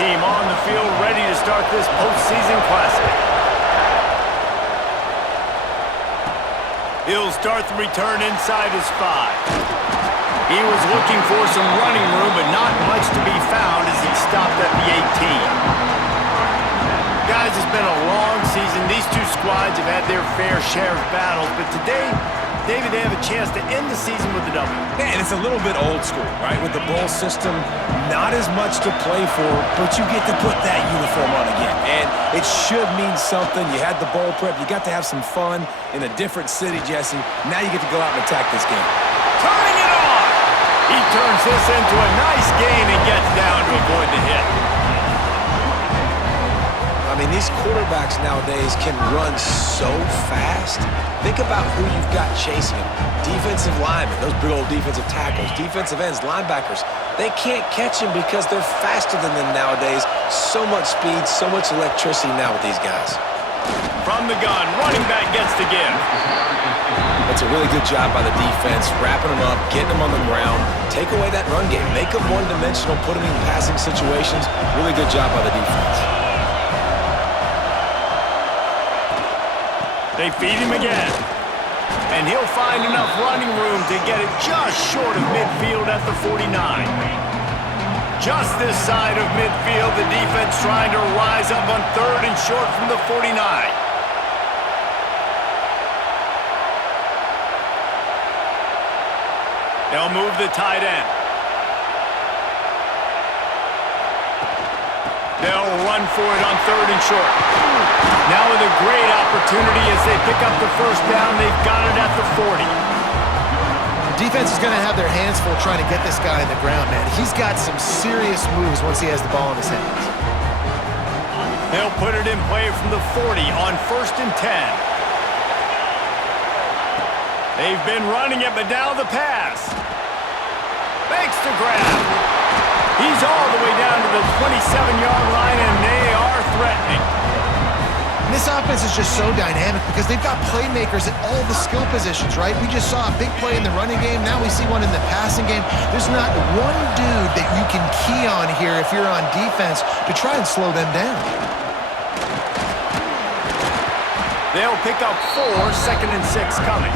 team on the field ready to start this postseason classic. He'll start the return inside his 5. He was looking for some running room, but not much to be found as he stopped at the 18. Guys, it's been a long season. These two squads have had their fair share of battles, but today, David, they have a chance to end the season with a W. Man, it's a little bit old school, right? With the bowl system, not as much to play for, but you get to put that uniform on again. And it should mean something. You had the bowl prep. You got to have some fun in a different city, Jesse. Now you get to go out and attack this game. Turning it on! He turns this into a nice gain and gets down to avoid the hit. I mean, these quarterbacks nowadays can run so fast. Think about who you've got chasing them. Defensive linemen, those big old defensive tackles, defensive ends, linebackers. They can't catch them because they're faster than them nowadays. So much speed, so much electricity now with these guys. From the gun, running back gets the give. That's a really good job by the defense, wrapping them up, getting them on the ground. Take away that run game. Make them one-dimensional, put them in passing situations. Really good job by the defense. They feed him again. And he'll find enough running room to get it just short of midfield at the 49. Just this side of midfield, the defense trying to rise up on 3rd and short from the 49. They'll move the tight end. They'll run for it on 3rd and short. Now with a great opportunity as they pick up the first down, they've got it at the 40. Defense is going to have their hands full trying to get this guy in the ground, man. He's got some serious moves once he has the ball in his hands. They'll put it in play from the 40 on 1st and 10. They've been running it, but now the pass. Makes the grab. He's all the way down to the 27-yard line, and they are threatening. And this offense is just so dynamic because they've got playmakers at all the skill positions, right? We just saw a big play in the running game. Now we see one in the passing game. There's not one dude that you can key on here if you're on defense to try and slow them down. They'll pick up 4, 2nd and 6 coming.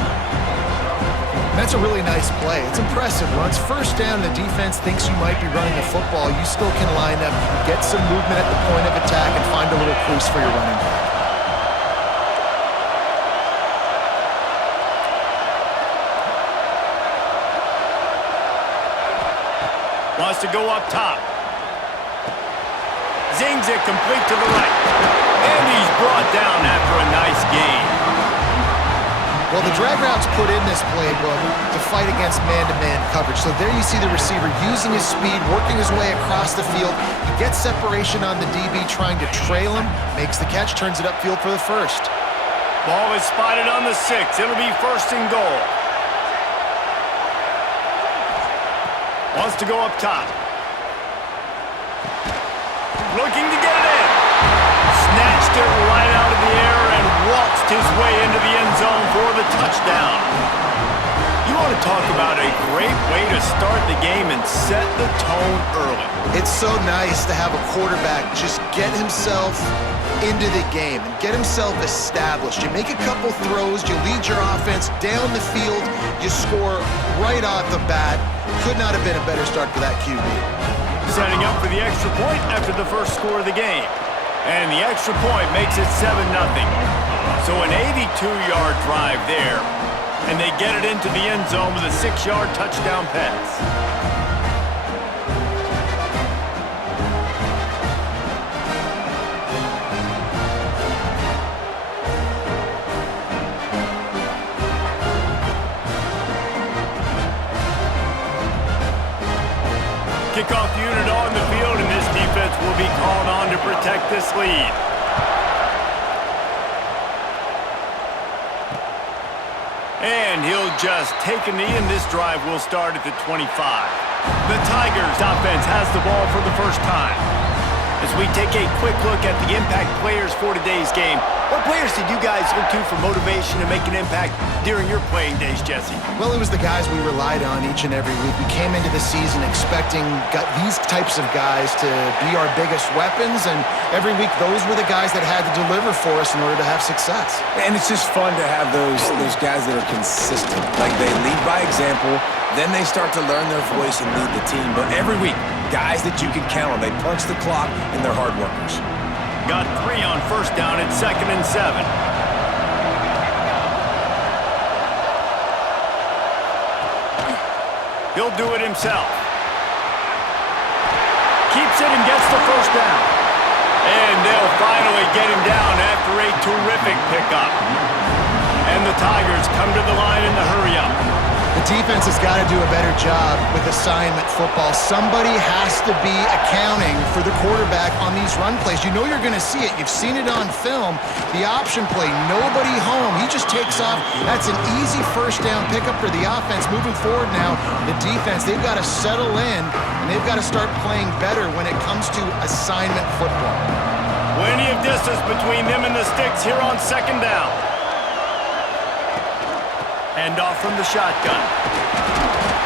That's a really nice play. It's impressive. Once first down, the defense thinks you might be running the football. You still can line up, get some movement at the point of attack, and find a little crease for your running back. Wants to go up top. Zings it complete to the right. And he's brought down after a nice gain. Well, the drag route's put in this playbook to fight against man-to-man coverage. So there you see the receiver using his speed, working his way across the field. He gets separation on the DB, trying to trail him, makes the catch, turns it upfield for the first. Ball is spotted on the 6. It'll be 1st and goal. Wants to go up top. Looking to get it in. Snatched it right out of the air and waltzed his way into the end zone for the touchdown. You want to talk about a great way to start the game and set the tone early. It's so nice to have a quarterback just get himself into the game and get himself established. You make a couple throws, you lead your offense down the field, you score right off the bat. Could not have been a better start for that QB. Setting up for the extra point after the first score of the game. And the extra point makes it 7-0. So an 82-yard drive there, and they get it into the end zone with a 6-yard touchdown pass. Kickoff unit on the field, and this defense will be called on to protect this lead. And he'll just take a knee, and this drive will start at the 25. The Tigers offense has the ball for the first time. As we take a quick look at the impact players for today's game, what players did you guys look to for motivation to make an impact during your playing days, Jesse? Well, it was the guys we relied on each and every week. We came into the season expecting these types of guys to be our biggest weapons, and every week those were the guys that had to deliver for us in order to have success. And it's just fun to have those guys that are consistent. Like, they lead by example, then they start to learn their voice and lead the team. But every week, guys that you can count on. They punch the clock, and they're hard workers. Got 3 on first down at 2nd and 7. He'll do it himself. Keeps it and gets the first down. And they'll finally get him down after a terrific pickup. And the Tigers come to the line in the hurry-up. The defense has got to do a better job with assignment football. Somebody has to be accounting for the quarterback on these run plays. You know you're going to see it. You've seen it on film. The option play, nobody home. He just takes off. That's an easy first down pickup for the offense. Moving forward now, the defense, they've got to settle in, and they've got to start playing better when it comes to assignment football. Plenty of distance between them and the sticks here on 2nd down. Hand off from the shotgun.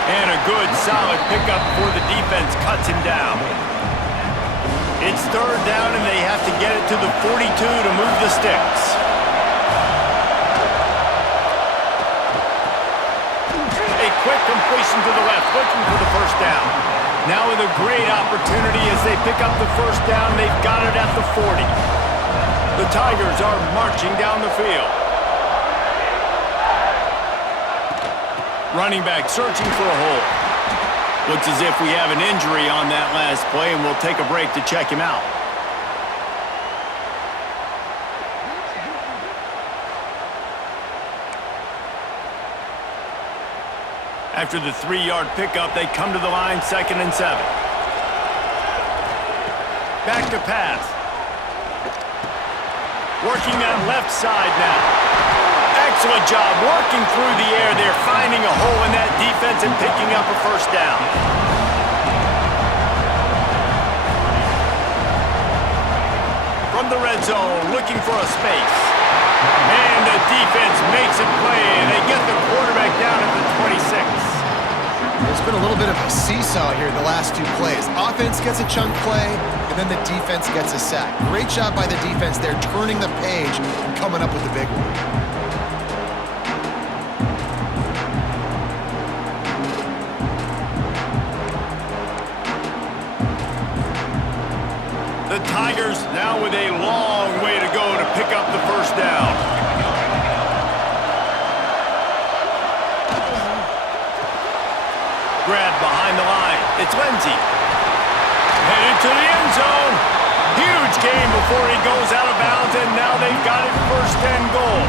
And a good, solid pickup before the defense cuts him down. It's 3rd down, and they have to get it to the 42 to move the sticks. A quick completion to the left, looking for the first down. Now with a great opportunity as they pick up the first down, they've got it at the 40. The Tigers are marching down the field. Running back searching for a hole. Looks as if we have an injury on that last play, and we'll take a break to check him out. After the 3-yard pickup, they come to the line, 2nd and 7. Back to pass. Working on left side now. Excellent job working through the air. They're finding a hole in that defense and picking up a first down. From the red zone, looking for a space. And the defense makes it play, and they get the quarterback down at the 26. There's been a little bit of a seesaw here the last 2 plays. Offense gets a chunk play, and then the defense gets a sack. Great job by the defense there, turning the page and coming up with the big one. The Tigers now with a long way to go to pick up the first down. Grabbed behind the line. It's Lindsey. Headed to the end zone. Huge game before he goes out of bounds, and now they've got it 1st and goal.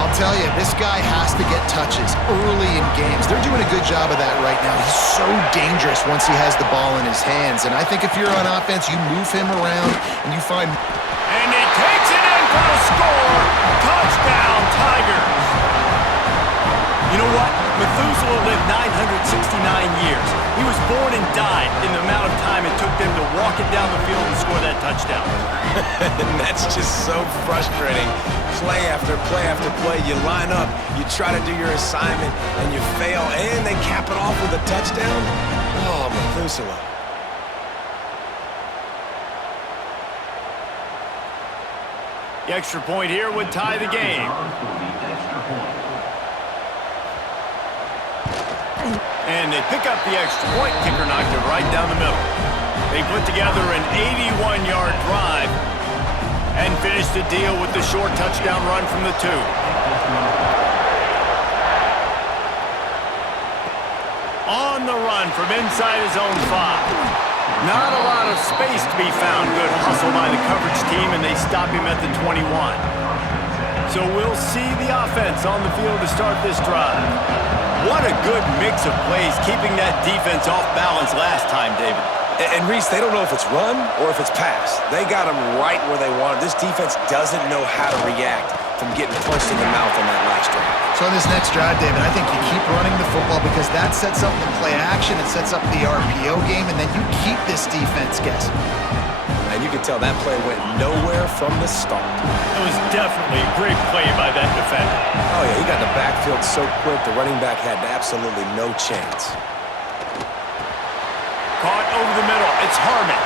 I'll tell you, this guy has to get touches early in games. They're doing a good job of that right now. He's so dangerous once he has the ball in his hands. And I think if you're on offense, you move him around and you find... And he takes it in for the score. Touchdown, Tigers. You know what? Methuselah lived 969 years. He was born and died in the amount of time it took them to walk it down the field and score that touchdown. And that's just so frustrating. Play after play after play, you line up, you try to do your assignment, and you fail, and they cap it off with a touchdown? Oh, Methuselah. The extra point here would tie the game. And they pick up the extra point. Kicker knocked it right down the middle. They put together an 81-yard drive and finished the deal with the short touchdown run from the 2. On the run from inside his own 5. Not a lot of space to be found. Good hustle by the coverage team, and they stop him at the 21. So we'll see the offense on the field to start this drive. What a good mix of plays, keeping that defense off balance last time, David. And Reese, they don't know if it's run or if it's pass. They got them right where they want it. This defense doesn't know how to react from getting punched in the mouth on that last drive. So on this next drive, David, I think you keep running the football because that sets up the play action, it sets up the RPO game, and then you keep this defense guessing. And you can tell that play went nowhere from the start. It was definitely a great play by that defender. Oh, yeah, he got in the backfield so quick, the running back had absolutely no chance. Caught over the middle. It's Harmon.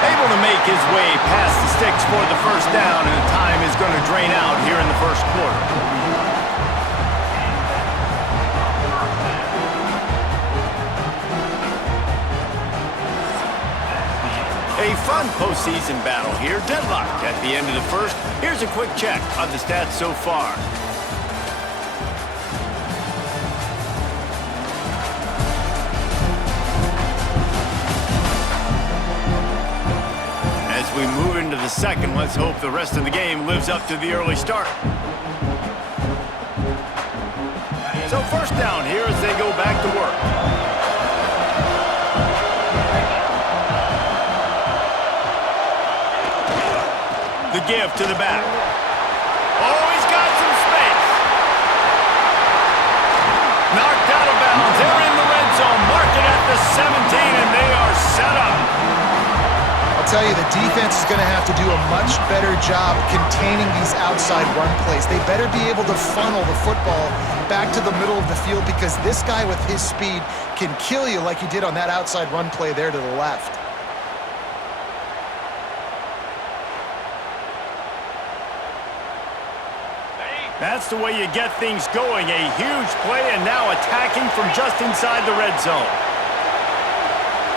Able to make his way past the sticks for the first down, and the time is going to drain out here in the first quarter. A fun postseason battle here. Deadlocked at the end of the first. Here's a quick check on the stats so far. As we move into the second, let's hope the rest of the game lives up to the early start. So first down here as they go back to work. The give to the back. Oh, he's got some space. Knocked out of bounds. They're in the red zone. Mark it at the 17, and they are set up. I'll tell you, the defense is going to have to do a much better job containing these outside run plays. They better be able to funnel the football back to the middle of the field because this guy with his speed can kill you like he did on that outside run play there to the left. That's the way you get things going. A huge play and now attacking from just inside the red zone.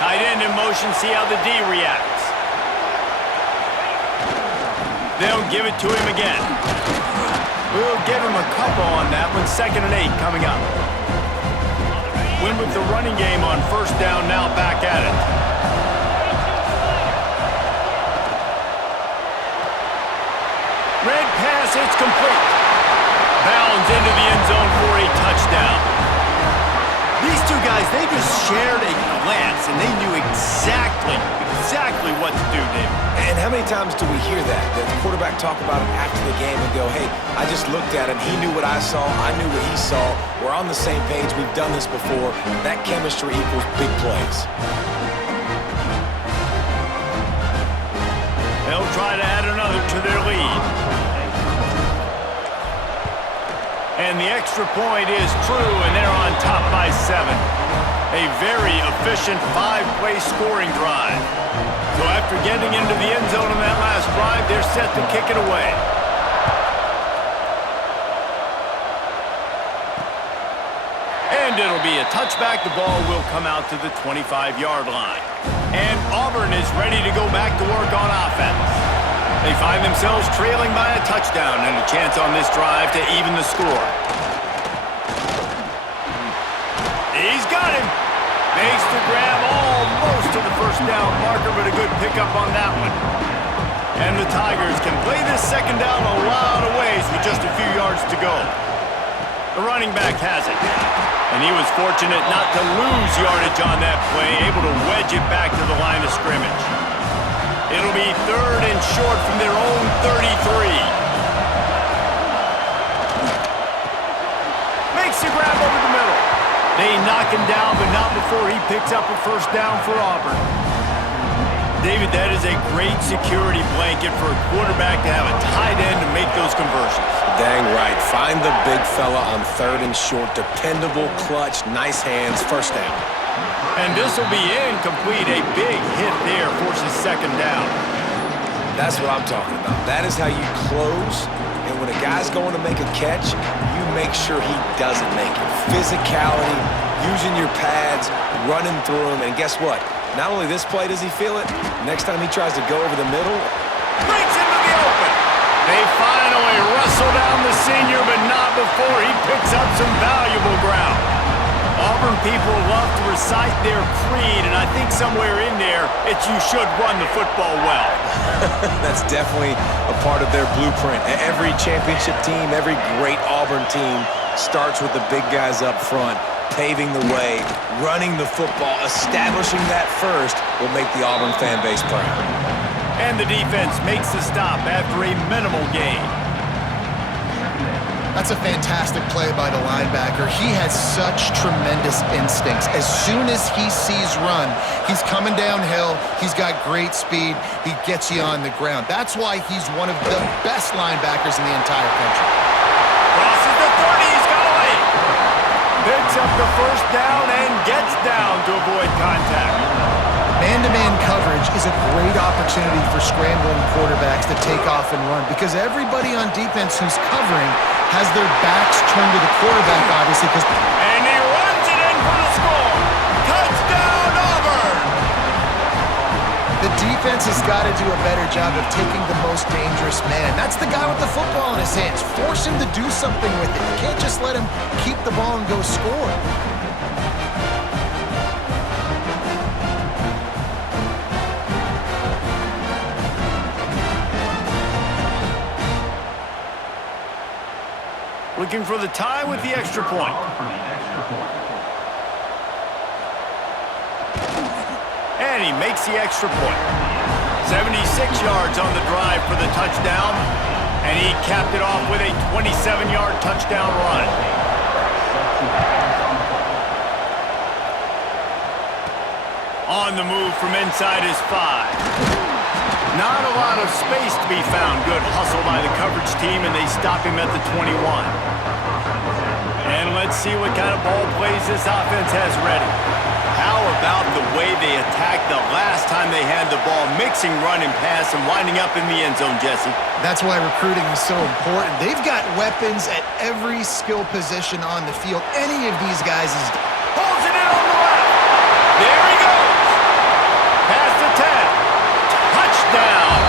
Tight end in motion, see how the D reacts. They'll give it to him again. We'll give him a couple on that one. 2nd and 8 coming up. Win with the running game on first down, now back at it. Red pass, it's complete. Bounds into the end zone for a touchdown. These two guys, they just shared a glance, and they knew exactly what to do, Dave. And how many times do we hear that? The quarterback talk about it after the game and go, hey, I just looked at him. He knew what I saw. I knew what he saw. We're on the same page. We've done this before. That chemistry equals big plays. They'll try to add another to their lead. And the extra point is true, and they're on top by 7. A very efficient 5-play scoring drive. So after getting into the end zone on that last drive, they're set to kick it away. And it'll be a touchback. The ball will come out to the 25-yard line. And Auburn is ready to go back to work on offense. They find themselves trailing by a touchdown and a chance on this drive to even the score. He's got him. Makes the grab almost to the first down marker, but a good pickup on that one. And the Tigers can play this second down a lot of ways with just a few yards to go. The running back has it. And he was fortunate not to lose yardage on that play, able to wedge it back to the line of scrimmage. It'll be 3rd and short from their own 33. Makes the grab over the middle. They knock him down, but not before he picks up a first down for Auburn. David, that is a great security blanket for a quarterback to have a tight end to make those conversions. Dang right. Find the big fella on 3rd and short. Dependable, clutch, nice hands, first down. And this will be incomplete. A big hit there forces 2nd down. That's what I'm talking about. That is how you close. And when a guy's going to make a catch, you make sure he doesn't make it. Physicality, using your pads, running through him. And guess what? Not only this play does he feel it, next time he tries to go over the middle. Breaks into the open. They finally wrestle down the senior, but not before he picks up some valuable ground. Auburn people love to recite their creed, and I think somewhere in there, it's you should run the football well. That's definitely a part of their blueprint. Every championship team, every great Auburn team starts with the big guys up front, paving the way, running the football, establishing that first will make the Auburn fan base proud. And the defense makes the stop after a minimal gain. That's a fantastic play by the linebacker. He has such tremendous instincts. As soon as he sees run, he's coming downhill. He's got great speed. He gets you on the ground. That's why he's one of the best linebackers in the entire country. Crosses the 30. He's got away. Picks up the first down and gets down to avoid contact. Man-to-man coverage is a great opportunity for scrambling quarterbacks to take off and run because everybody on defense who's covering has their backs turned to the quarterback, obviously. And he runs it in for the score. Touchdown, Auburn! The defense has got to do a better job of taking the most dangerous man. That's the guy with the football in his hands. Force him to do something with it. You can't just let him keep the ball and go score. Looking for the tie with the extra point. And he makes the extra point. 76 yards on the drive for the touchdown. And he capped it off with a 27-yard touchdown run. On the move from inside his 5. Not a lot of space to be found. Good hustle by the coverage team, and they stop him at the 21. And let's see what kind of ball plays this offense has ready. How about the way they attacked the last time they had the ball, mixing run and pass and winding up in the end zone, Jesse? That's why recruiting is so important. They've got weapons at every skill position on the field. Any of these guys is... Pulls it in on the left. There he goes. Past the 10. Touchdown.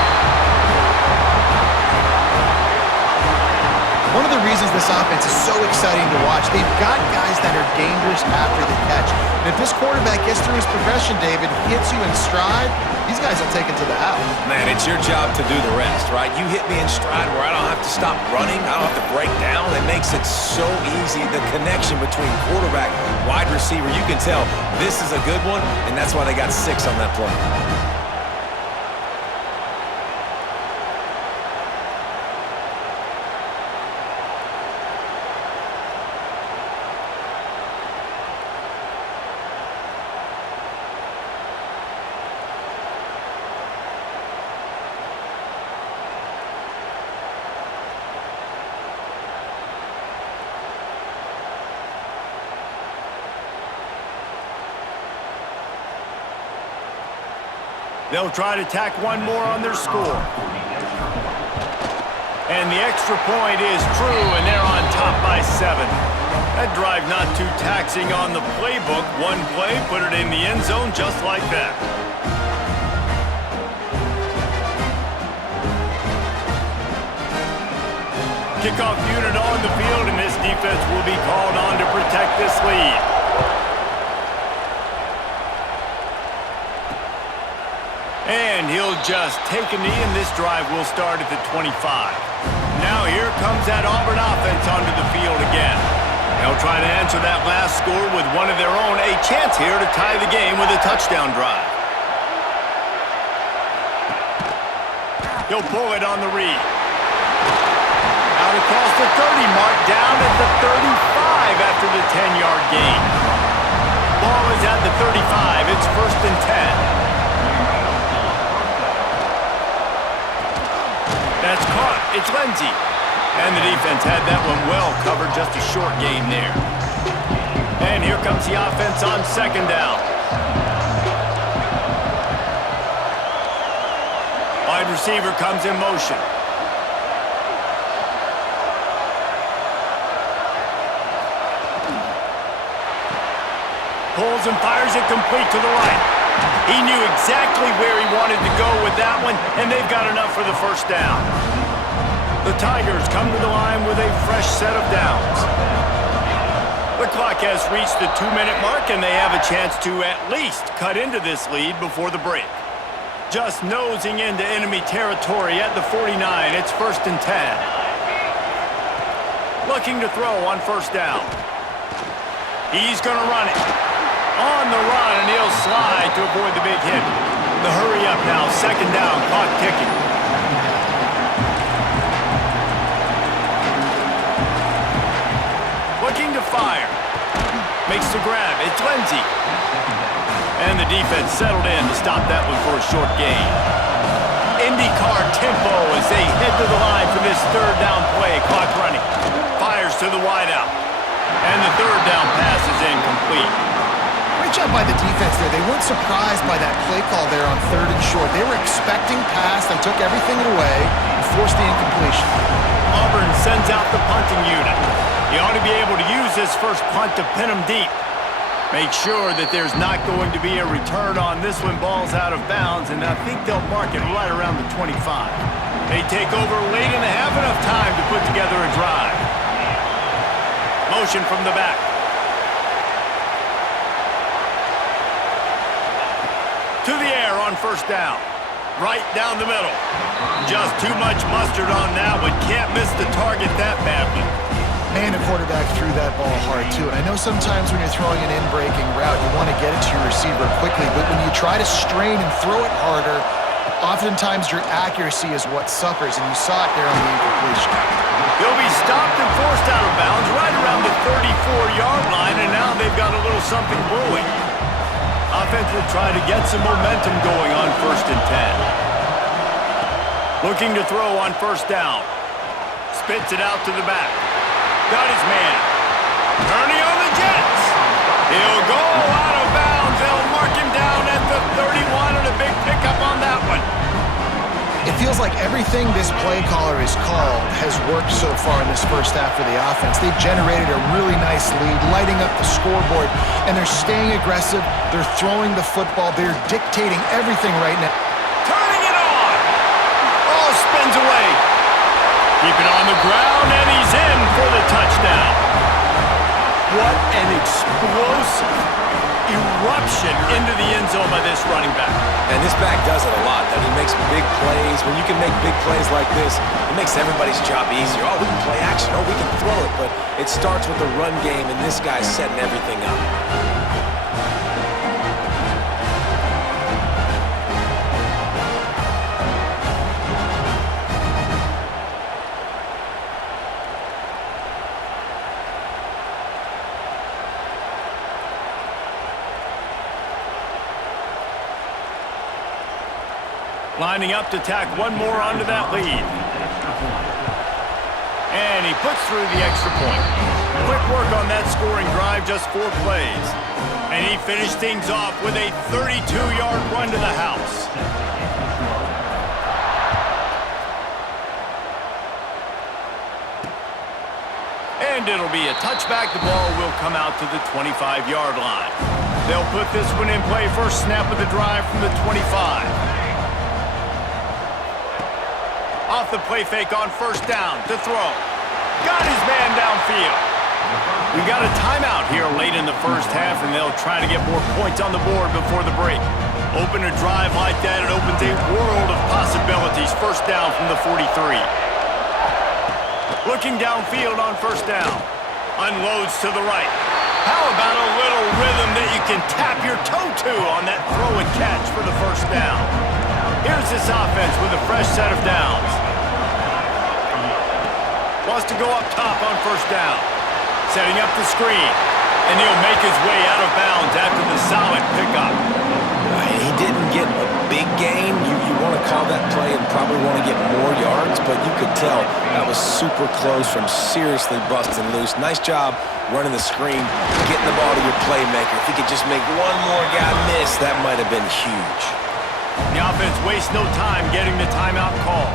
One of the reasons this offense is so exciting to watch, they've got guys that are dangerous after the catch. And if this quarterback gets through his progression, David, hits you in stride, these guys will take it to the house. Man, it's your job to do the rest, right? You hit me in stride where I don't have to stop running. I don't have to break down. It makes it so easy. The connection between quarterback, wide receiver, you can tell this is a good one, and that's why they got 6 on that play. They'll try to tack one more on their score. And the extra point is true, and they're on top by 7. That drive not too taxing on the playbook. One play, put it in the end zone just like that. Kickoff unit on the field, and this defense will be called on to protect this lead. And he'll just take a knee, and this drive will start at the 25. Now here comes that Auburn offense onto the field again. They'll try to answer that last score with one of their own. A chance here to tie the game with a touchdown drive. He'll pull it on the read. Out across the 30 mark, down at the 35 after the 10-yard gain. Ball is at the 35. It's 1st and 10. That's caught. It's Lindsey. And the defense had that one well covered. Just a short gain there. And here comes the offense on 2nd down. Wide receiver comes in motion. Pulls and fires it complete to the right. He knew exactly where he wanted to go with that one, and they've got enough for the 1st down. The Tigers come to the line with a fresh set of downs. The clock has reached the 2-minute mark, and they have a chance to at least cut into this lead before the break. Just nosing into enemy territory at the 49. It's 1st and 10. Looking to throw on 1st down. He's going to run it. On the run, and he'll slide to avoid the big hit. The hurry up now, 2nd down, clock ticking. fire. Makes the grab. It's Lindsay. And the defense settled in to stop that one for a short gain. IndyCar tempo as they head to the line for this third down play. Clock running. Fires to the wideout. And the third down pass is incomplete. Great job by the defense there. They weren't surprised by that play call there on 3rd and short. They were expecting pass. They took everything away and forced the incompletion. Auburn sends out the punting unit. You ought to be able to use this first punt to pin them deep. Make sure that there's not going to be a return on this when ball's out of bounds, and I think they'll mark it right around the 25. They take over late and they have enough time to put together a drive. Motion from the back. To the air on first down. Right down the middle. Just too much mustard on that one. Can't miss the target that badly. Man, the quarterback threw that ball hard, too. And I know sometimes when you're throwing an in-breaking route, you want to get it to your receiver quickly. But when you try to strain and throw it harder, oftentimes your accuracy is what suffers. And you saw it there on the incompletion. He'll be stopped and forced out of bounds right around the 34-yard line. And now they've got a little something brewing. Offense will try to get some momentum going on 1st and 10. Looking to throw on first down. Spits it out to the back. Got his man. Turning on the Jets. He'll go out of bounds. They'll mark him down at the 31 and a big pickup on that one. It feels like everything this play caller has called has worked so far in this first half for the offense. They've generated a really nice lead, lighting up the scoreboard, and they're staying aggressive. They're throwing the football. They're dictating everything right now. Turning it on. Oh, spins away. Keep it on the ground, and he's in for the touchdown. What an explosive eruption into the end zone by this running back. And this back does it a lot. That he makes big plays. When you can make big plays like this, it makes everybody's job easier. Oh, we can play action. Oh, we can throw it. But it starts with the run game, and this guy's setting everything up. Lining up to tack one more onto that lead. And he puts through the extra point. Quick work on that scoring drive, just 4 plays. And he finished things off with a 32-yard run to the house. And it'll be a touchback. The ball will come out to the 25-yard line. They'll put this one in play first snap of the drive from the 25. Off the play fake on first down to throw. Got his man downfield. We got a timeout here late in the first half, and they'll try to get more points on the board before the break. Open a drive like that, it opens a world of possibilities. First down from the 43. Looking downfield on first down. Unloads to the right. How about a little rhythm that you can tap your toe to on that throw and catch for the first down? Here's this offense with a fresh set of downs. Wants to go up top on first down. Setting up the screen. And he'll make his way out of bounds after the solid pickup. He didn't get a big gain. You want to call that play and probably want to get more yards, but you could tell that was super close from seriously busting loose. Nice job running the screen, getting the ball to your playmaker. If he could just make one more guy miss, that might have been huge. The offense wastes no time getting the timeout call.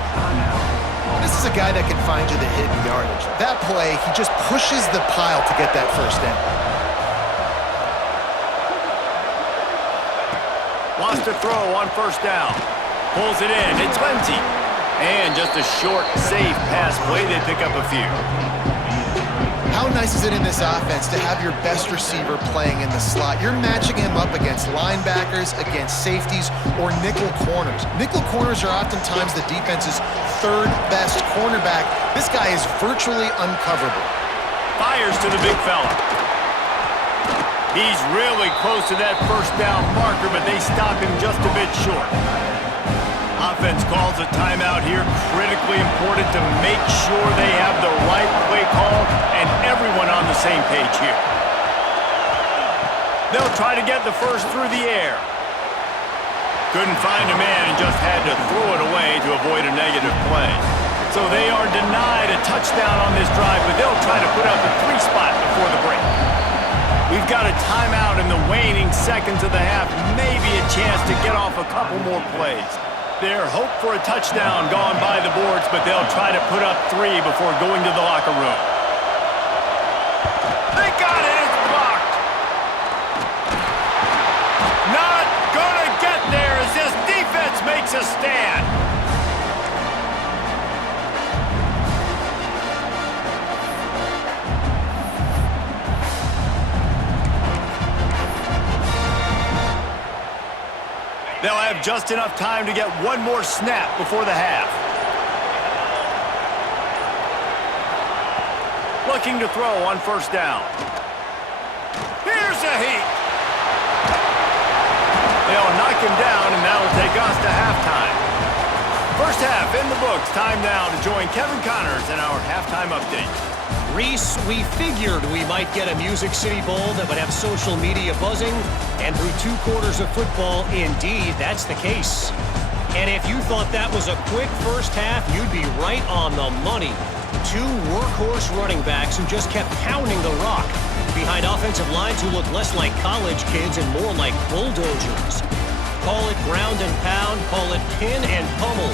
This is a guy that can find you the hidden yardage. That play, he just pushes the pile to get that first down. Wants to throw on first down. Pulls it in. It's Lindsay. And just a short, safe pass play. They pick up a few. How nice is it in this offense to have your best receiver playing in the slot? You're matching him up against linebackers, against safeties, or nickel corners. Nickel corners are oftentimes the defense's third best cornerback. This guy is virtually uncoverable. Fires to the big fella. He's really close to that first down marker, but they stop him just a bit short. defense calls a timeout here. Critically important to make sure they have the right play call and everyone on the same page here. They'll try to get the first through the air. Couldn't find a man and just had to throw it away to avoid a negative play. So they are denied a touchdown on this drive, but they'll try to put up a 3 spot before the break. We've got a timeout in the waning seconds of the half. Maybe a chance to get off a couple more plays. Their hope for a touchdown gone by the boards, but they'll try to put up 3 before going to the locker room. They got it! It's blocked! Not gonna get there as this defense makes a stand. They'll have just enough time to get one more snap before the half. Looking to throw on first down. Here's a heat. They'll knock him down, and that'll take us to halftime. First half in the books. Time now to join Kevin Connors in our halftime update. Reese, we figured we might get a Music City Bowl that would have social media buzzing, and through 2 quarters of football, indeed, that's the case. And if you thought that was a quick first half, you'd be right on the money. 2 workhorse running backs who just kept pounding the rock behind offensive lines who look less like college kids and more like bulldozers. Call it ground and pound, call it pin and pummel.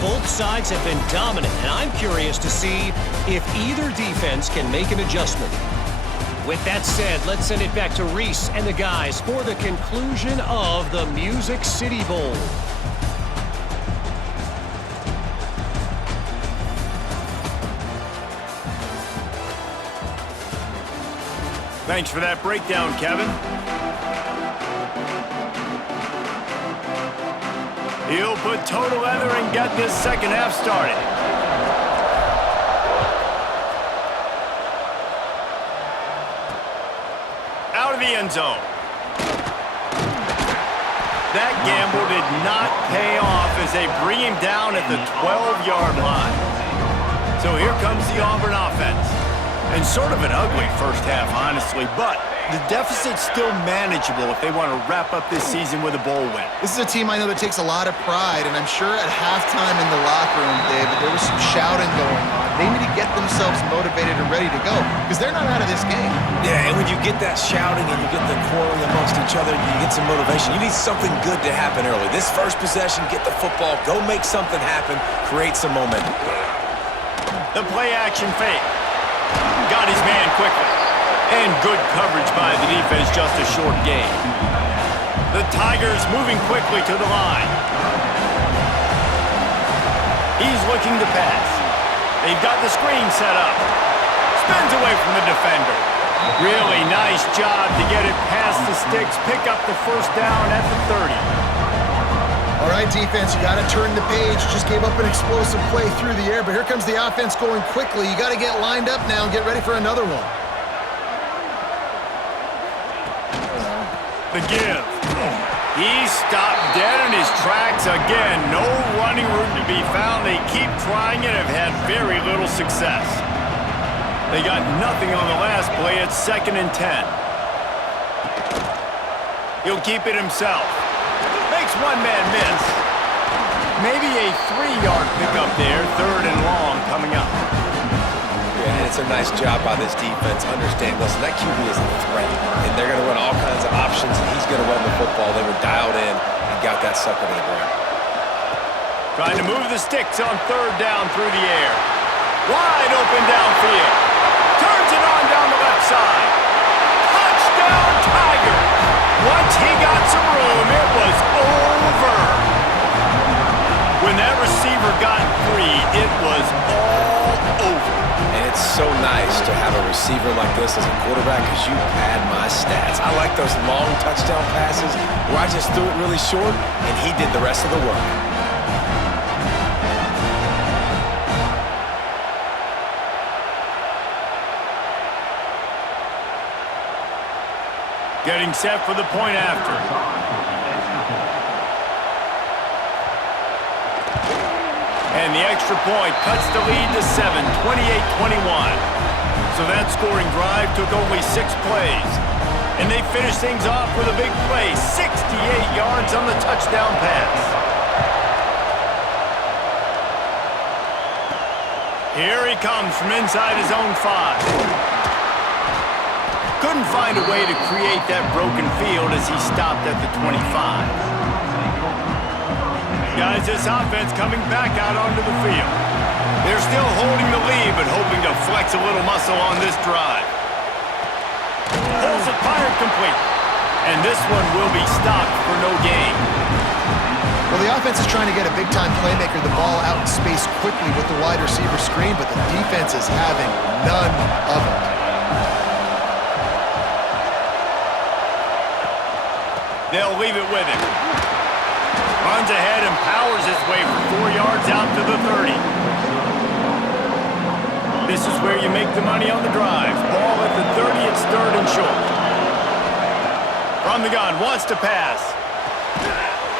Both sides have been dominant, and I'm curious to see if either defense can make an adjustment. With that said, let's send it back to Reese and the guys for the conclusion of the Music City Bowl. Thanks for that breakdown, Kevin. He'll put total leather and get this second half started. Out of the end zone. That gamble did not pay off as they bring him down at the 12-yard line. So here comes the Auburn offense. And sort of an ugly first half, honestly, but the deficit's still manageable if they want to wrap up this season with a bowl win. This is a team I know that takes a lot of pride, and I'm sure at halftime in the locker room, David, there was some shouting going on. They need to get themselves motivated and ready to go because they're not out of this game. Yeah, and when you get that shouting and you get the quarreling amongst each other, you get some motivation. You need something good to happen early. This first possession, get the football, go make something happen, create some momentum. The play-action fake. Got his man quickly. And good coverage by the defense, just a short gain. The Tigers moving quickly to the line. He's looking to pass. They've got the screen set up. Spins away from the defender. Really nice job to get it past the sticks, pick up the first down at the 30. All right, defense, you got to turn the page. Just gave up an explosive play through the air, but here comes the offense going quickly. You got to get lined up now and get ready for another one. The give. He stopped dead in his tracks again. No running room to be found. They keep trying and have had very little success. They got nothing on the last play. It's 2nd and 10. He'll keep it himself. Makes one man miss. Maybe a 3-yard pickup there. 3rd and long coming up. Yeah, and it's a nice job by this defense. Understand, listen, that QB is a threat, and they're going to run all kinds of options, and he's going to run the football. They were dialed in and got that sucker to the ground. Trying to move the sticks on 3rd down through the air. Wide open downfield. Turns it on down the left side. Touchdown Tigers! Once he got some room, it was over. When that receiver got free, it was all over. And it's so nice to have a receiver like this as a quarterback because you pad my stats. I like those long touchdown passes where I just threw it really short and he did the rest of the work. Getting set for the point after. And the extra point cuts the lead to 7, 28-21. So that scoring drive took only 6 plays. And they finished things off with a big play, 68 yards on the touchdown pass. Here he comes from inside his own 5. Couldn't find a way to create that broken field as he stopped at the 25. Guys, this offense coming back out onto the field. They're still holding the lead, but hoping to flex a little muscle on this drive. Pulls it fired complete. And this one will be stopped for no gain. Well, the offense is trying to get a big-time playmaker the ball out in space quickly with the wide receiver screen, but the defense is having none of it. They'll leave it with him. Runs ahead and powers his way for 4 yards out to the 30. This is where you make the money on the drive. Ball at the 30, it's 3rd and short. From the gun, wants to pass.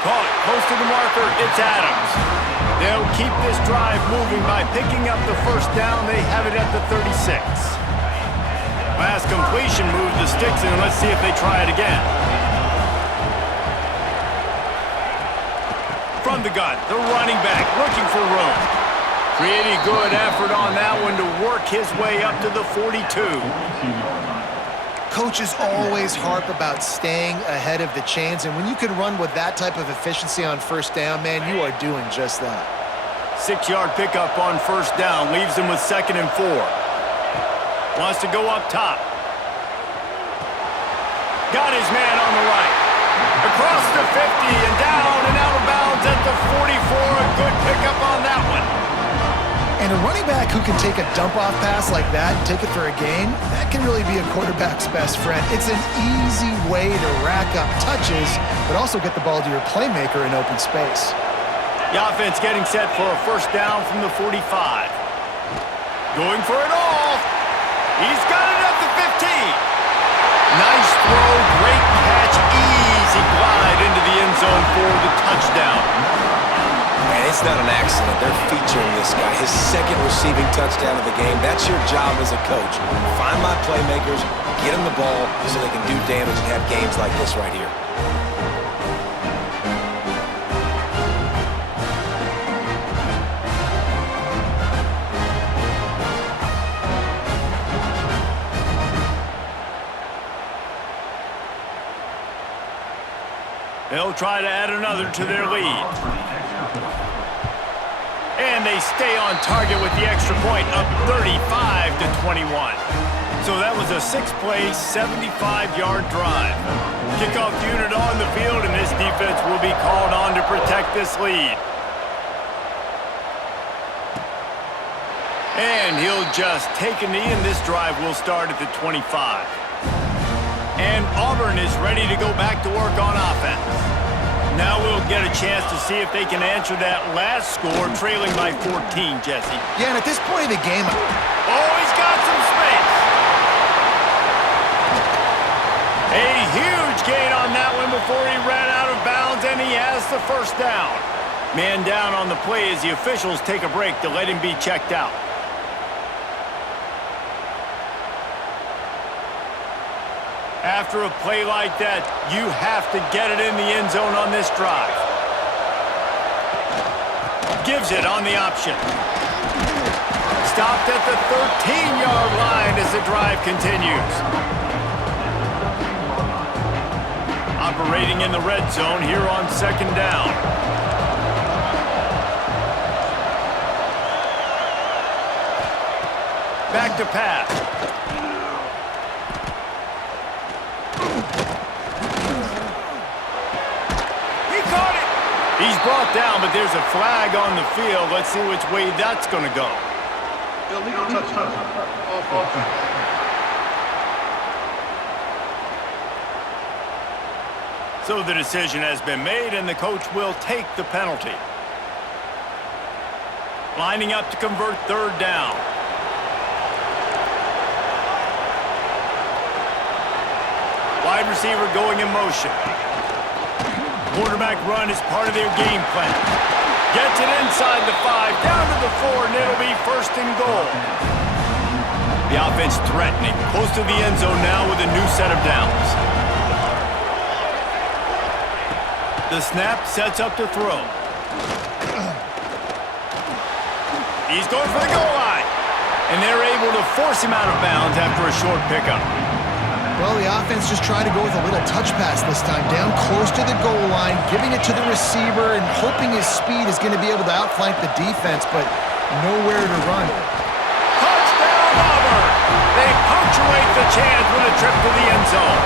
Caught, close to the marker, it's Adams. They'll keep this drive moving by picking up the first down. They have it at the 36. Last completion moved the sticks in. Let's see if they try it again. From the gun, the running back looking for room. Pretty good effort on that one to work his way up to the 42. Coaches always harp about staying ahead of the chains, and when you can run with that type of efficiency on first down, man, you are doing just that. 6-yard pickup on first down leaves him with 2nd and 4. Wants to go up top. Got his man on the right. Across the 50 and down and out of bounds at the 44. A good pickup on that one. And a running back who can take a dump-off pass like that and take it for a gain, that can really be a quarterback's best friend. It's an easy way to rack up touches, but also get the ball to your playmaker in open space. The offense getting set for a first down from the 45. Going for it all. He's got it at the 15. Nice throw, great catch, easy glide into the end zone for the touchdown. And it's not an accident. They're featuring this guy. His 2nd receiving touchdown of the game. That's your job as a coach. Find my playmakers, get them the ball so they can do damage and have games like this right here. They'll try to add another to their lead. And they stay on target with the extra point, up 35-21. So that was a 6-play, 75-yard drive. Kickoff unit on the field, and this defense will be called on to protect this lead. And he'll just take a knee, and this drive will start at the 25. And Auburn is ready to go back to work on offense. Now we'll get a chance to see if they can answer that last score, trailing by 14, Jesse. Yeah, and at this point of the game... Oh, he's got some space. A huge gain on that one before he ran out of bounds, and he has the first down. Man down on the play as the officials take a break to let him be checked out. After a play like that, you have to get it in the end zone on this drive. Gives it on the option. Stopped at the 13-yard line as the drive continues. Operating in the red zone here on 2nd down. Back to pass. He's brought down, but there's a flag on the field. Let's see which way that's going to go. Illegal touchdown. So the decision has been made, and the coach will take the penalty. Lining up to convert 3rd down. Wide receiver going in motion. Quarterback run is part of their game plan. Gets it inside the 5. and it'll be first and goal. The offense threatening, close to the end zone now with a new set of downs. The snap sets up to throw. He's going for the goal line. And they're able to force him out of bounds after a short pickup. Well, the offense just trying to go with a little touch pass this time, down close to the goal line, giving it to the receiver and hoping his speed is going to be able to outflank the defense, but nowhere to run. Touchdown, Auburn! They punctuate the chance with a trip to the end zone.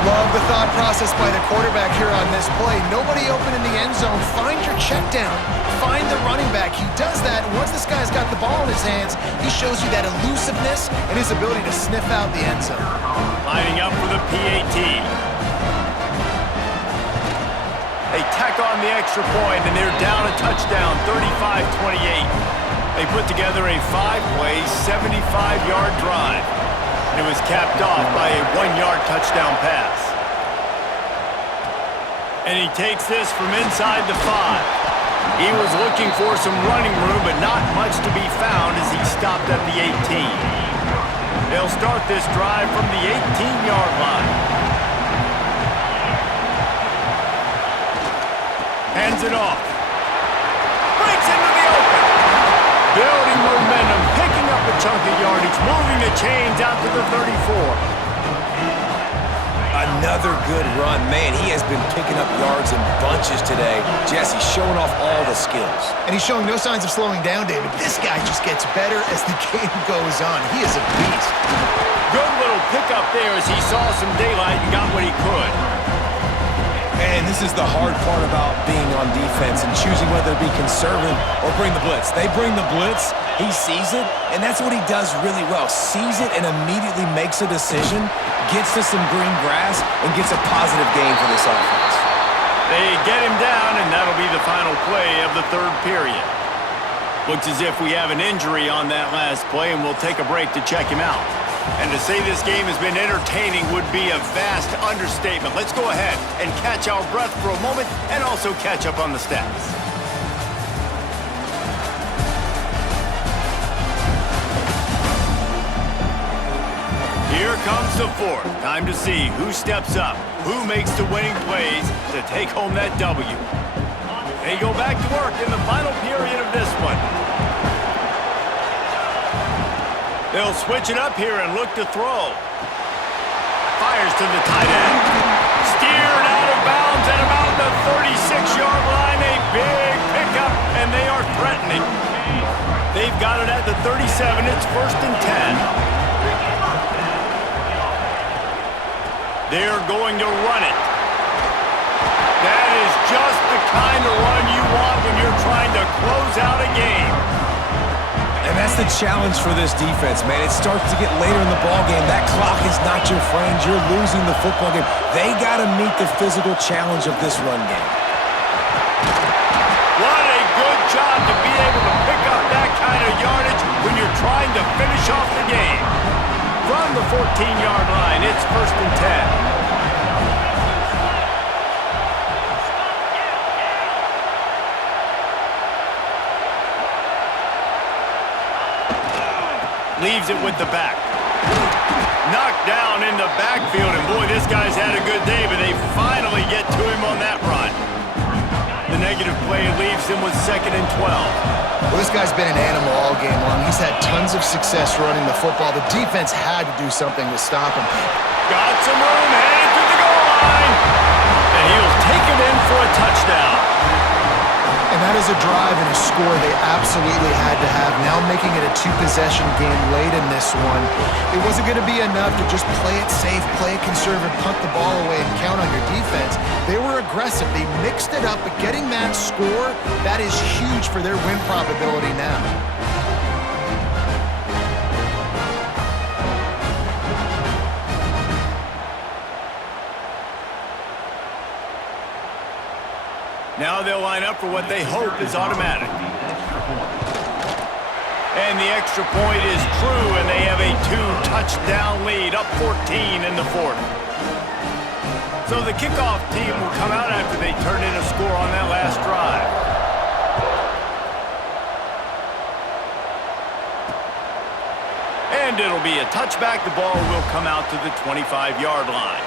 Love the thought process by the quarterback here on this play. Nobody open in the end zone. Find your check down. Find the running back. He does that. Once this guy's got the ball in his hands, he shows you that elusiveness and his ability to sniff out the end zone. Lining up for the PAT. They tack on the extra point, and they're down a touchdown, 35-28. They put together a 5-play, 75-yard drive. It was capped off by a 1-yard touchdown pass. And he takes this from inside the 5. He was looking for some running room, but not much to be found as he stopped at the 18. They'll start this drive from the 18-yard line. Hands it off. Breaks into the open. Building momentum, picking up a chunk of yardage, moving the chains out to the 34. Another good run. Man, he has been picking up yards in bunches today. Jesse showing off all the skills. And he's showing no signs of slowing down, David. This guy just gets better as the game goes on. He is a beast. Good little pickup there as he saw some daylight and got what he could. And this is the hard part about being on defense and choosing whether to be conservative or bring the blitz. They bring the blitz, he sees it, and that's what he does really well. Sees it and immediately makes a decision, gets to some green grass, and gets a positive gain for this offense. They get him down, and that'll be the final play of the third period. Looks as if we have an injury on that last play, and we'll take a break to check him out. And to say this game has been entertaining would be a vast understatement. Let's go ahead and catch our breath for a moment and also catch up on the stats. Here comes the fourth. Time to see who steps up, who makes the winning plays to take home that W. They go back to work in the final period of this one. They'll switch it up here and look to throw. Fires to the tight end. Steered out of bounds at about the 36-yard line. A big pickup, and they are threatening. They've got it at the 37. It's first and 10. They're going to run it. That is just the kind of run you want when you're trying to close out a game. And that's the challenge for this defense, man. It starts to get later in the ballgame. That clock is not your friend. You're losing the football game. They got to meet the physical challenge of this run game. What a good job to be able to pick up that kind of yardage when you're trying to finish off the game. From the 14-yard line, it's first and 10. Leaves it with the back. Knocked down in the backfield, and boy, this guy's had a good day, but they finally get to him on that run. The negative play leaves him with second and 12. Well, this guy's been an animal all game long. He's had tons of success running the football. The defense had to do something to stop him. Got some room, headed to the goal line, and he'll take it in for a touchdown. And that is a drive and a score they absolutely had to have. Now making it a two-possession game late in this one. It wasn't going to be enough to just play it safe, play it conservative, punt the ball away, and count on your defense. They were aggressive. They mixed it up, but getting that score, that is huge for their win probability now. Now they'll line up for what they hope is automatic. And the extra point is true, and they have a 2-touchdown lead, up 14 in the fourth. So the kickoff team will come out after they turn in a score on that last drive. And it'll be a touchback. The ball will come out to the 25-yard line.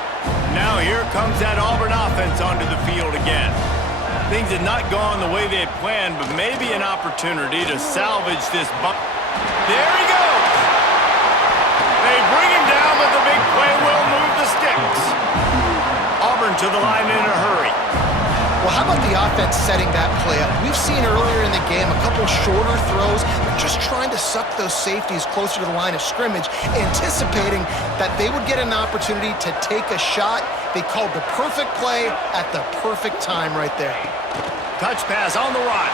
Now here comes that Auburn offense onto the field again. Things had not gone the way they had planned, but maybe an opportunity to salvage this bump. There he goes! They bring him down, but the big play will move the sticks. Auburn to the line in a hurry. Well, how about the offense setting that play up? We've seen earlier in the game a couple shorter throws. They're just trying to suck those safeties closer to the line of scrimmage, anticipating that they would get an opportunity to take a shot. They called the perfect play at the perfect time right there. Touch pass on the run.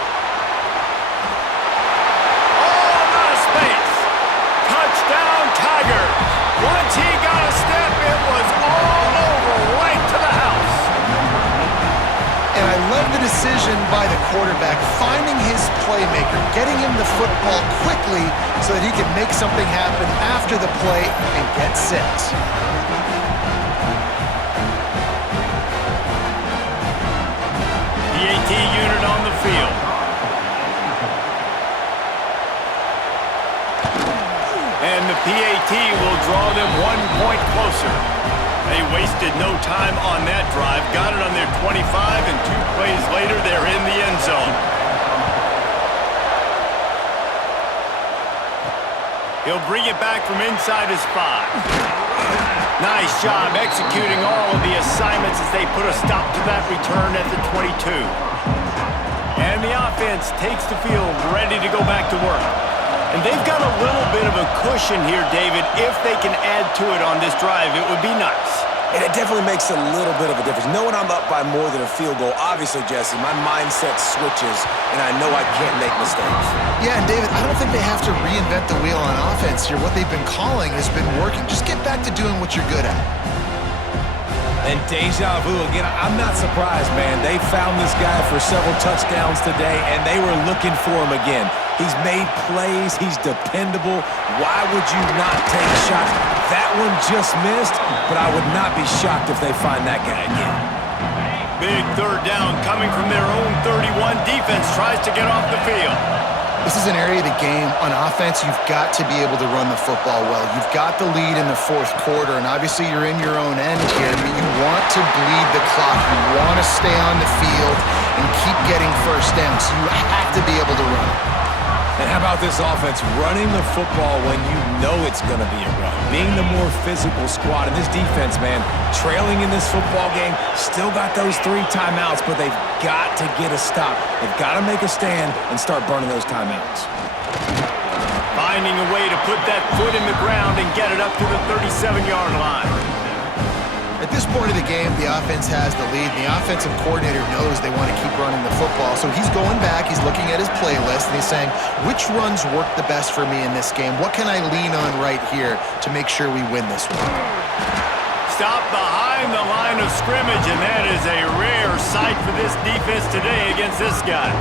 Oh, out of space. Touchdown, Tigers. Once he got a step, it was all over, right to the house. And I love the decision by the quarterback, finding his playmaker, getting him the football quickly so that he can make something happen after the play and get 6. PAT unit on the field. And the PAT will draw them 1 point closer. They wasted no time on that drive. Got it on their 25, and 2 plays later, they're in the end zone. He'll bring it back from inside his 5. Nice job executing all of the assignments as they put a stop to that return at the 22. And the offense takes the field, ready to go back to work. And they've got a little bit of a cushion here, David. If they can add to it on this drive, it would be nice. And it definitely makes a little bit of a difference. Knowing I'm up by more than a field goal, obviously, Jesse, my mindset switches, and I know I can't make mistakes. Yeah, and David, I don't think they have to reinvent the wheel on offense here. What they've been calling has been working. Just get back to doing what you're good at. And deja vu again. I'm not surprised, man. They found this guy for several touchdowns today, and they were looking for him again. He's made plays. He's dependable. Why would you not take shots? That one just missed, but I would not be shocked if they find that guy again. Big third down coming from their own 31. Defense tries to get off the field. This is an area of the game on offense you've got to be able to run the football well. You've got the lead in the 4th quarter, and obviously you're in your own end here, but you want to bleed the clock. You want to stay on the field and keep getting first downs. So you have to be able to run. And how about this offense running the football when you know it's going to be a run? Being the more physical squad. And this defense, man, trailing in this football game, still got those 3 timeouts, but they've got to get a stop. They've got to make a stand and start burning those timeouts. Finding a way to put that foot in the ground and get it up to the 37-yard line. At this point of the game, the offense has the lead. The offensive coordinator knows they want to keep running the football. So he's going back, he's looking at his playlist, and he's saying, which runs work the best for me in this game? What can I lean on right here to make sure we win this one? Stop behind the line of scrimmage, and that is a rare sight for this defense today against this guy.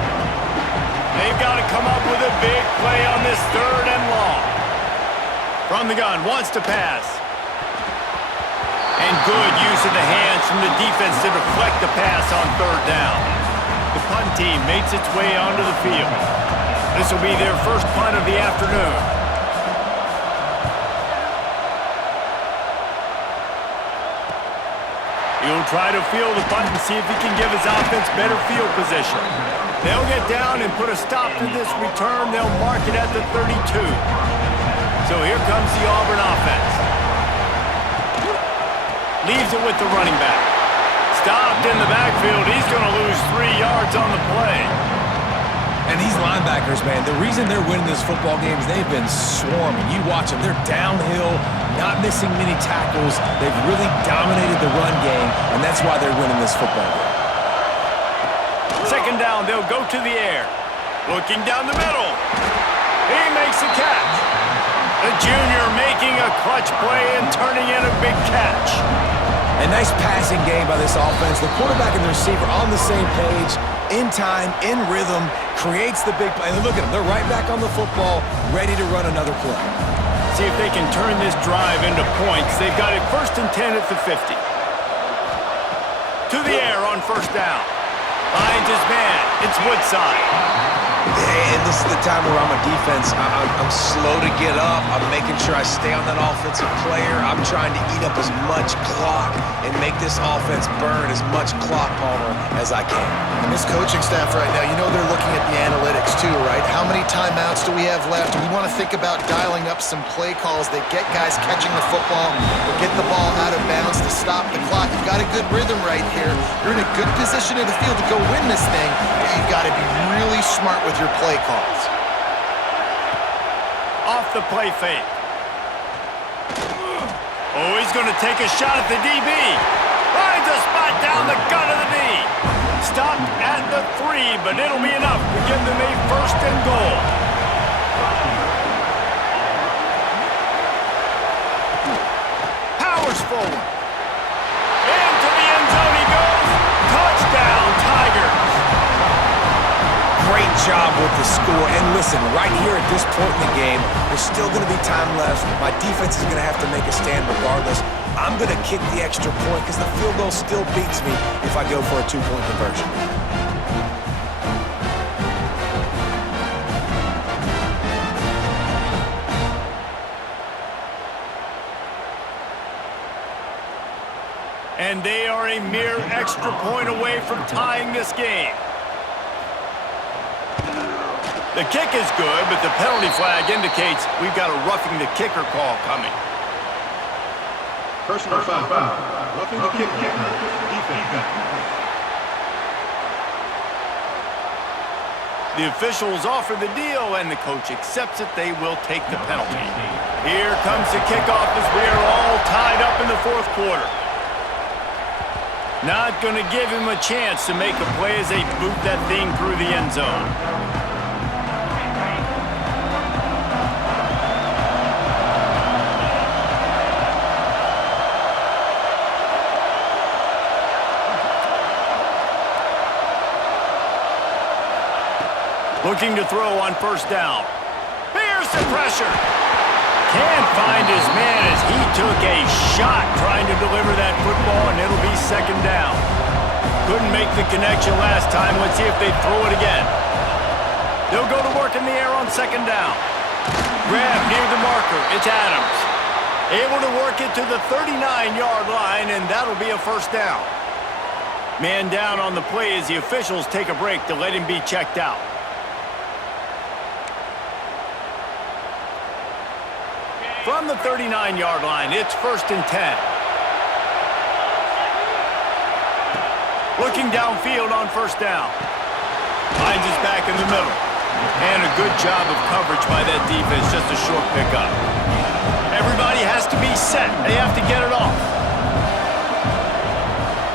They've got to come up with a big play on this 3rd and long. From the gun, wants to pass. And good use of the hands from the defense to deflect the pass on 3rd down. The punt team makes its way onto the field. This will be their first punt of the afternoon. He'll try to field the punt and see if he can give his offense better field position. They'll get down and put a stop to this return. They'll mark it at the 32. So here comes the Auburn offense. Leaves it with the running back. Stopped in the backfield. He's going to lose 3 yards on the play. And these linebackers, man, the reason they're winning this football game is they've been swarming. You watch them. They're downhill, not missing many tackles. They've really dominated the run game, and that's why they're winning this football game. 2nd down, they'll go to the air. Looking down the middle. He makes the catch. The junior making a clutch play and turning in a big catch. A nice passing game by this offense. The quarterback and the receiver on the same page, in time, in rhythm, creates the big play. And look at them. They're right back on the football, ready to run another play. See if they can turn this drive into points. They've got it 1st and 10 at the 50. To the air on 1st down. Finds his man. It's Woodside. And this is the time where I'm a defense. I'm slow to get up. I'm making sure I stay on that offensive player. I'm trying to eat up as much clock and make this offense burn as much clock, Palmer, as I can. And this coaching staff right now, you know they're looking at the analytics too, right? How many timeouts do we have left? We want to think about dialing up some play calls that get guys catching the football or get the ball out of bounds to stop the clock. You've got a good rhythm right here. You're in a good position in the field to go win this thing, but you've got to be really smart with your play calls. Off the play fake. Oh, he's going to take a shot at the DB. Finds a spot down the gut of the knee. Stopped at the 3, but it'll be enough to give them a first and goal. Powers forward. Into the end zone he goes. Touchdown, Tigers. Great job with the score. And listen, right here at this point in the game, there's still going to be time left. My defense is going to have to make a stand regardless. I'm going to kick the extra point because the field goal still beats me if I go for a 2-point conversion. And they are a mere extra point away from tying this game. The kick is good, but the penalty flag indicates we've got a roughing the kicker call coming. Personal foul. Roughing the kicker. Defense. The officials offer the deal, and the coach accepts it. They will take the penalty. Here comes the kickoff as we are all tied up in the fourth quarter. Not going to give him a chance to make a play as they boot that thing through the end zone. Looking to throw on first down. Here's the pressure. Can't find his man as he took a shot trying to deliver that football, and it'll be second down. Couldn't make the connection last time. Let's see if they throw it again. They'll go to work in the air on second down. Grab near the marker. It's Adams. Able to work it to the 39-yard line, and that'll be a first down. Man down on the play as the officials take a break to let him be checked out. From the 39-yard line, it's first and 10. Looking downfield on first down. Finds his back in the middle. And a good job of coverage by that defense, just a short pickup. Everybody has to be set. They have to get it off.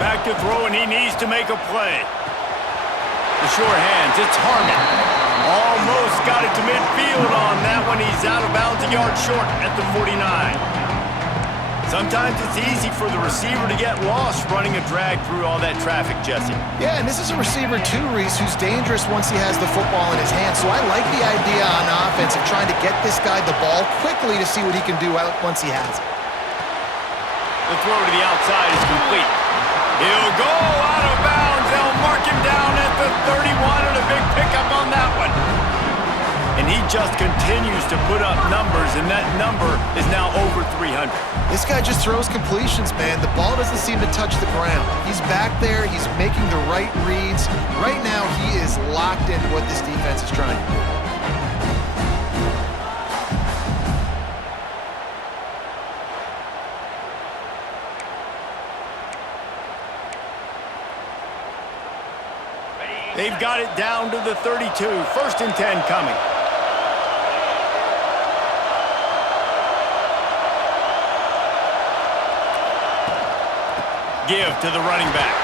Back to throw, and he needs to make a play. The short hands, it's Harmon. Almost got it to midfield on that one. He's out of bounds a yard short at the 49. Sometimes it's easy for the receiver to get lost running a drag through all that traffic, Jesse. Yeah, and this is a receiver too, Reese, who's dangerous once he has the football in his hands. So I like the idea on offense of trying to get this guy the ball quickly to see what he can do out once he has it. The throw to the outside is complete. He'll go out of bounds. They'll mark him down at the 31, and a big pickup on that one. And he just continues to put up numbers, and that number is now over 300. This guy just throws completions, man. The ball doesn't seem to touch the ground. He's back there. He's making the right reads. Right now, he is locked into what this defense is trying to do. They've got it down to the 32. First and 10 coming. Give to the running back.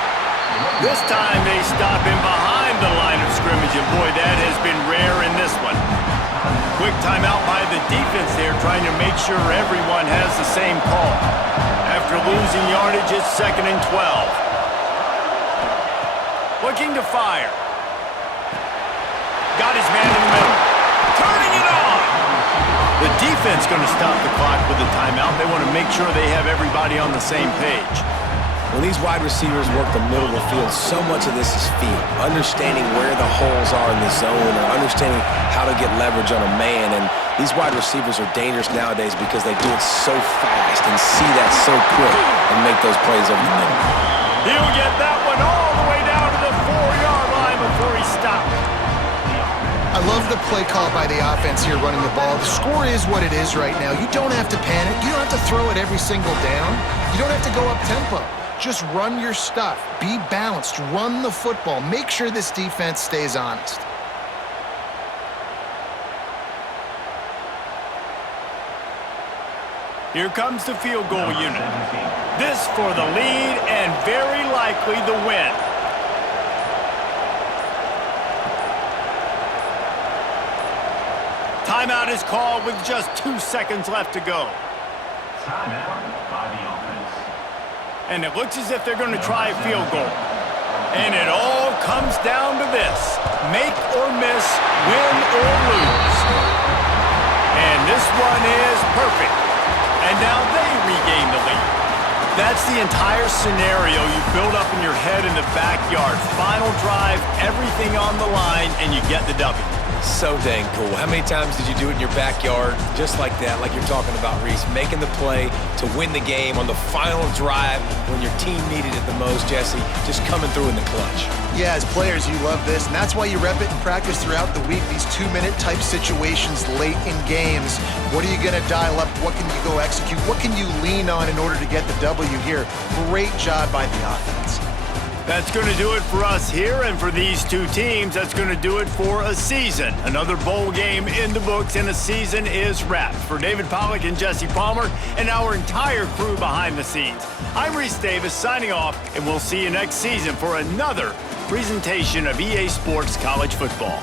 This time they stop him behind the line of scrimmage, and boy, that has been rare in this one. Quick timeout by the defense there, trying to make sure everyone has the same call. After losing yardage, it's second and 12. Looking to fire. Got his man in the middle. Turning it on! The defense going to stop the clock with a timeout. They want to make sure they have everybody on the same page. When these wide receivers work the middle of the field, so much of this is feel. Understanding where the holes are in the zone or understanding how to get leverage on a man. And these wide receivers are dangerous nowadays because they do it so fast and see that so quick and make those plays over the middle. He'll get that one all the way down to the 4-yard line before he stopped. I love the play call by the offense here running the ball. The score is what it is right now. You don't have to panic. You don't have to throw it every single down. You don't have to go up tempo. Just run your stuff. Be balanced. Run the football. Make sure this defense stays honest. Here comes the field goal unit. This for the lead and very likely the win. Timeout is called with just 2 seconds left to go. Timeout by the offense. And it looks as if they're going to try a field goal. And it all comes down to this. Make or miss, win or lose. And this one is perfect. And now they regain the lead. That's the entire scenario you build up in your head in the backyard. Final drive, everything on the line, and you get the W. So dang cool. How many times did you do it in your backyard just like that, like you're talking about, Reese, making the play to win the game on the final drive when your team needed it the most, Jesse, just coming through in the clutch. Yeah, as players, you love this, and that's why you rep it in practice throughout the week, these 2-minute type situations late in games. What are you going to dial up? What can you go execute? What can you lean on in order to get the W here? Great job by the offense. That's going to do it for us here, and for these two teams, that's going to do it for a season. Another bowl game in the books, and a season is wrapped. For David Pollack and Jesse Palmer and our entire crew behind the scenes, I'm Reese Davis signing off, and we'll see you next season for another presentation of EA Sports College Football.